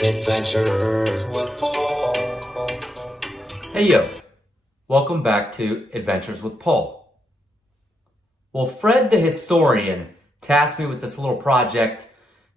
Adventures with Paul. Hey yo, welcome back to Adventures with Paul. Well, Fred the historian tasked me with this little project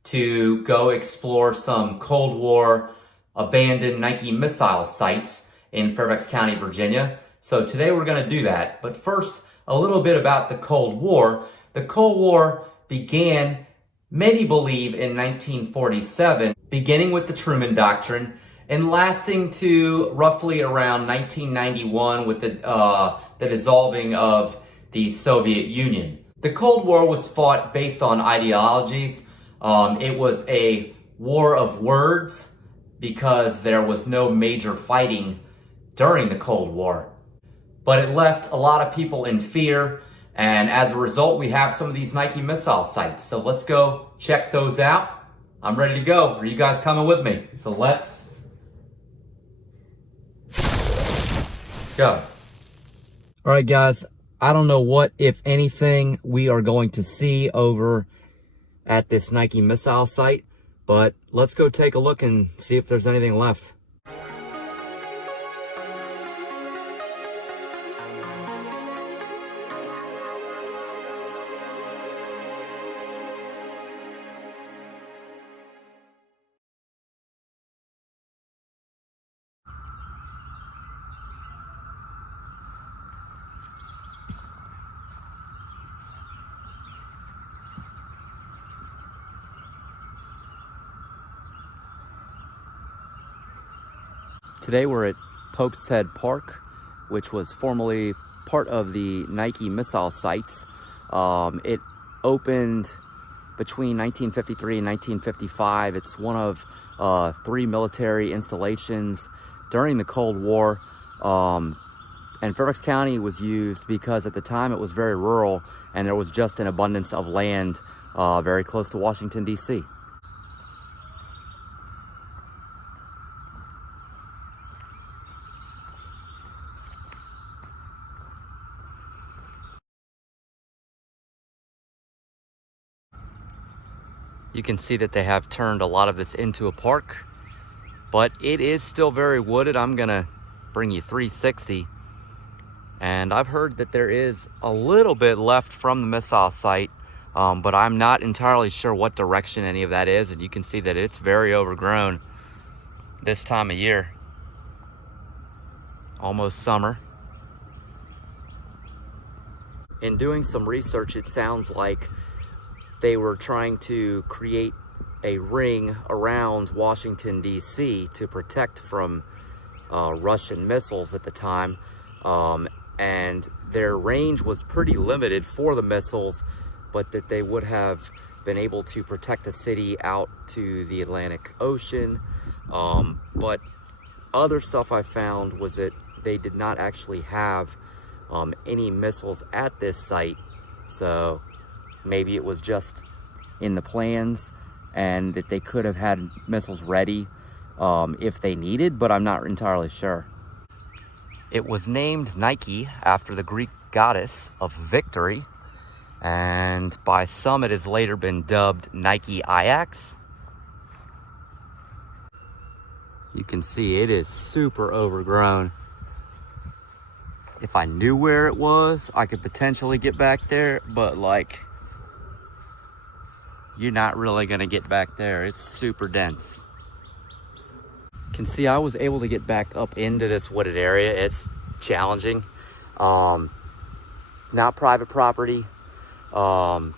to go explore some Cold War abandoned Nike missile sites in Fairfax County, Virginia. So today we're going to do that. But first, a little bit about the Cold War. The Cold War began, many believe, in 1947, beginning with the Truman Doctrine and lasting to roughly around 1991 with the dissolving of the Soviet Union. The Cold War was fought based on ideologies. It was a war of words because there was no major fighting during the Cold War. But it left a lot of people in fear, and as a result, we have some of these Nike missile sites. So let's go check those out. I'm ready to go. Are you guys coming with me? So let's go. All right, guys. I don't know what, if anything, we are going to see over at this Nike missile site, but let's go take a look and see if there's anything left. Today we're at Pope's Head Park, which was formerly part of the Nike missile sites. It opened between 1953 and 1955. It's one of 3 military installations during the Cold War. And Fairfax County was used because at the time it was very rural and there was just an abundance of land very close to Washington, D.C. You can see that they have turned a lot of this into a park, but it is still very wooded. I'm gonna bring you 360. And I've heard that there is a little bit left from the missile site, but I'm not entirely sure what direction any of that is. And you can see that it's very overgrown this time of year, almost summer. In doing some research, it sounds like they were trying to create a ring around Washington, D.C. to protect from Russian missiles at the time. And their range was pretty limited for the missiles, but that they would have been able to protect the city out to the Atlantic Ocean. But other stuff I found was that they did not actually have any missiles at this site. So maybe it was just in the plans and that they could have had missiles ready if they needed, but I'm not entirely sure. It was named Nike after the Greek goddess of victory, and by some it has later been dubbed Nike Ajax. You can see it is super overgrown. If I knew where it was, I could potentially get back there, but like, you're not really gonna get back there. It's super dense. You can see I was able to get back up into this wooded area. It's challenging. Not private property, but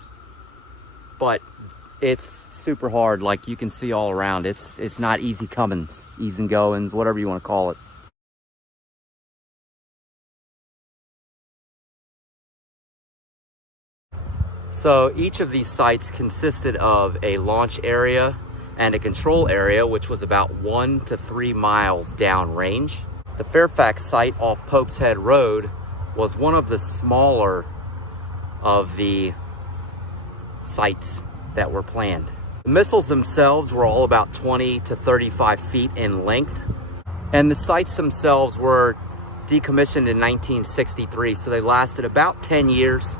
it's super hard. Like you can see all around. It's not easy comings, easy and goings, whatever you want to call it. So each of these sites consisted of a launch area and a control area, which was about 1 to 3 miles downrange. The Fairfax site off Pope's Head Road was one of the smaller of the sites that were planned. The missiles themselves were all about 20 to 35 feet in length, and the sites themselves were decommissioned in 1963, so they lasted about 10 years.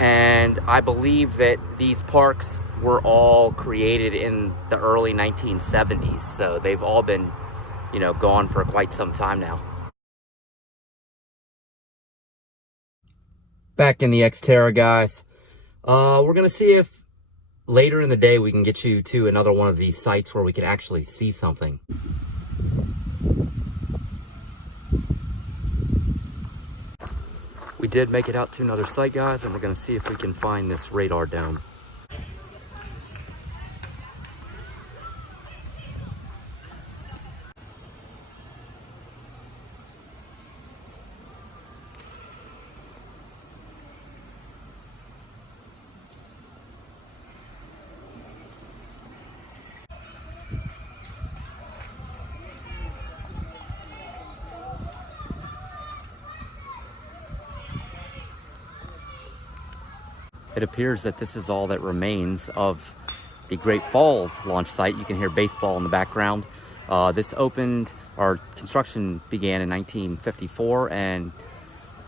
And I believe that these parks were all created in the early 1970s. So they've all been, you know, gone for quite some time now. Back in the Xterra, guys. We're gonna see if later in the day we can get you to another one of these sites where we can actually see something. We did make it out to another site, guys, and we're gonna see if we can find this radar dome. It appears that this is all that remains of the Great Falls launch site. You can hear baseball in the background. This opened, or construction began in 1954, and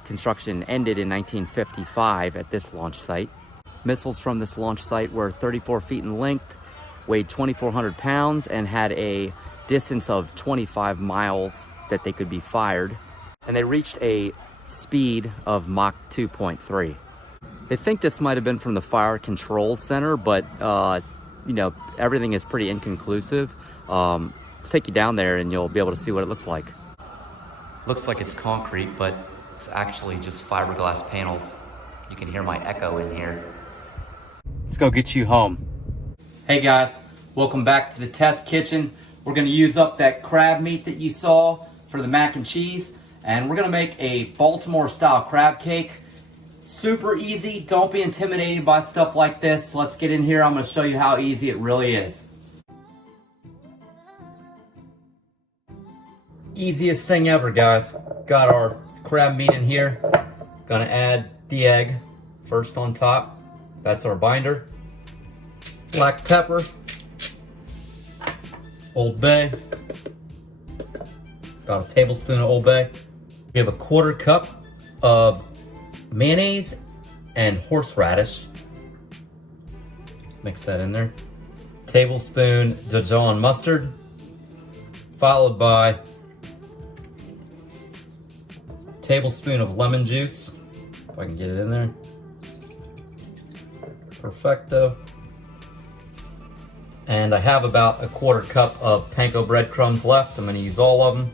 construction ended in 1955 at this launch site. Missiles from this launch site were 34 feet in length, weighed 2,400 pounds, and had a distance of 25 miles that they could be fired. And they reached a speed of Mach 2.3. They think this might have been from the Fire Control Center, but you know, everything is pretty inconclusive. Let's take you down there and you'll be able to see what it looks like. Looks like it's concrete, but it's actually just fiberglass panels. You can hear my echo in here. Let's go get you home. Hey guys, welcome back to the test kitchen. We're gonna use up that crab meat that you saw for the mac and cheese, and we're gonna make a Baltimore style crab cake. Super easy, don't be intimidated by stuff like this. Let's get in here, I'm gonna show you how easy it really is. Easiest thing ever, guys. Got our crab meat in here. Gonna add the egg first on top. That's our binder. Black pepper. Old Bay. Got a tablespoon of Old Bay. We have a 1/4 cup of mayonnaise and horseradish. Mix that in there. Tablespoon Dijon mustard, followed by tablespoon of lemon juice, if I can get it in there. Perfecto. And I have about a 1/4 cup of panko breadcrumbs left. I'm going to use all of them.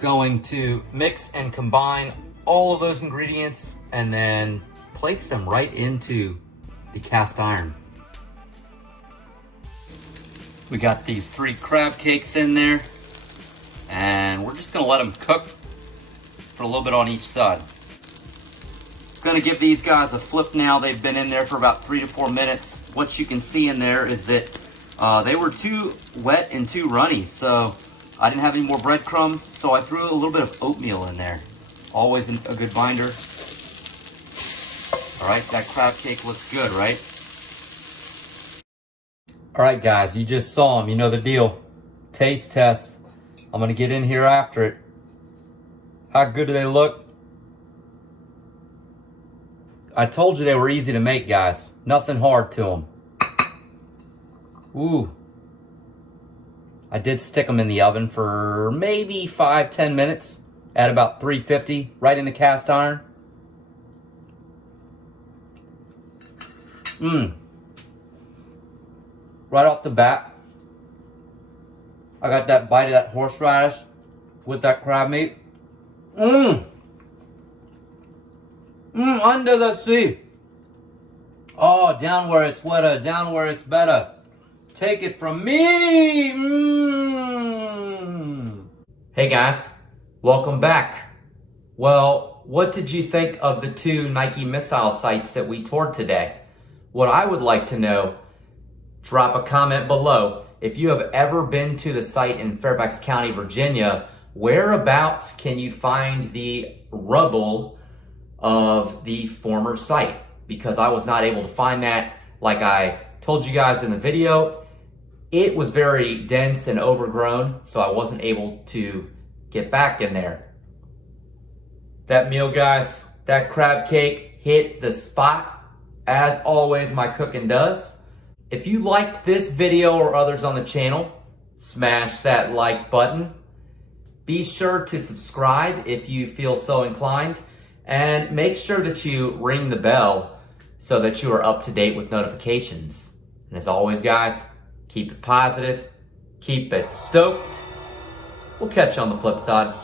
Going to mix and combine all of those ingredients and then place them right into the cast iron. We got these 3 crab cakes in there, and we're just gonna let them cook for a little bit on each side. Gonna give these guys a flip now. They've been in there for about 3 to 4 minutes. What you can see in there is that they were too wet and too runny, so I didn't have any more breadcrumbs, so I threw a little bit of oatmeal in there. Always a good binder. All right, that crab cake looks good, right? All right, guys, you just saw them. You know the deal. Taste test. I'm gonna get in here after it. How good do they look? I told you they were easy to make, guys. Nothing hard to them. Ooh. I did stick them in the oven for maybe 5-10 minutes at about 350, right in the cast iron. Right off the bat, I got that bite of that horseradish with that crab meat. Under the sea. Oh, down where it's wetter, down where it's better. Take it from me. Hey guys, welcome back. Well, what did you think of the 2 Nike missile sites that we toured today? What I would like to know, drop a comment below. If you have ever been to the site in Fairfax County, Virginia, whereabouts can you find the rubble of the former site? Because I was not able to find that. Like I told you guys in the video, it was very dense and overgrown, so I wasn't able to get back in there. That meal, guys, that crab cake hit the spot. as always, my cooking does. If you liked this video or others on the channel, smash that like button. Be sure to subscribe if you feel so inclined, and make sure that you ring the bell so that you are up to date with notifications. And as always, guys, keep it positive, keep it stoked. We'll catch you on the flip side.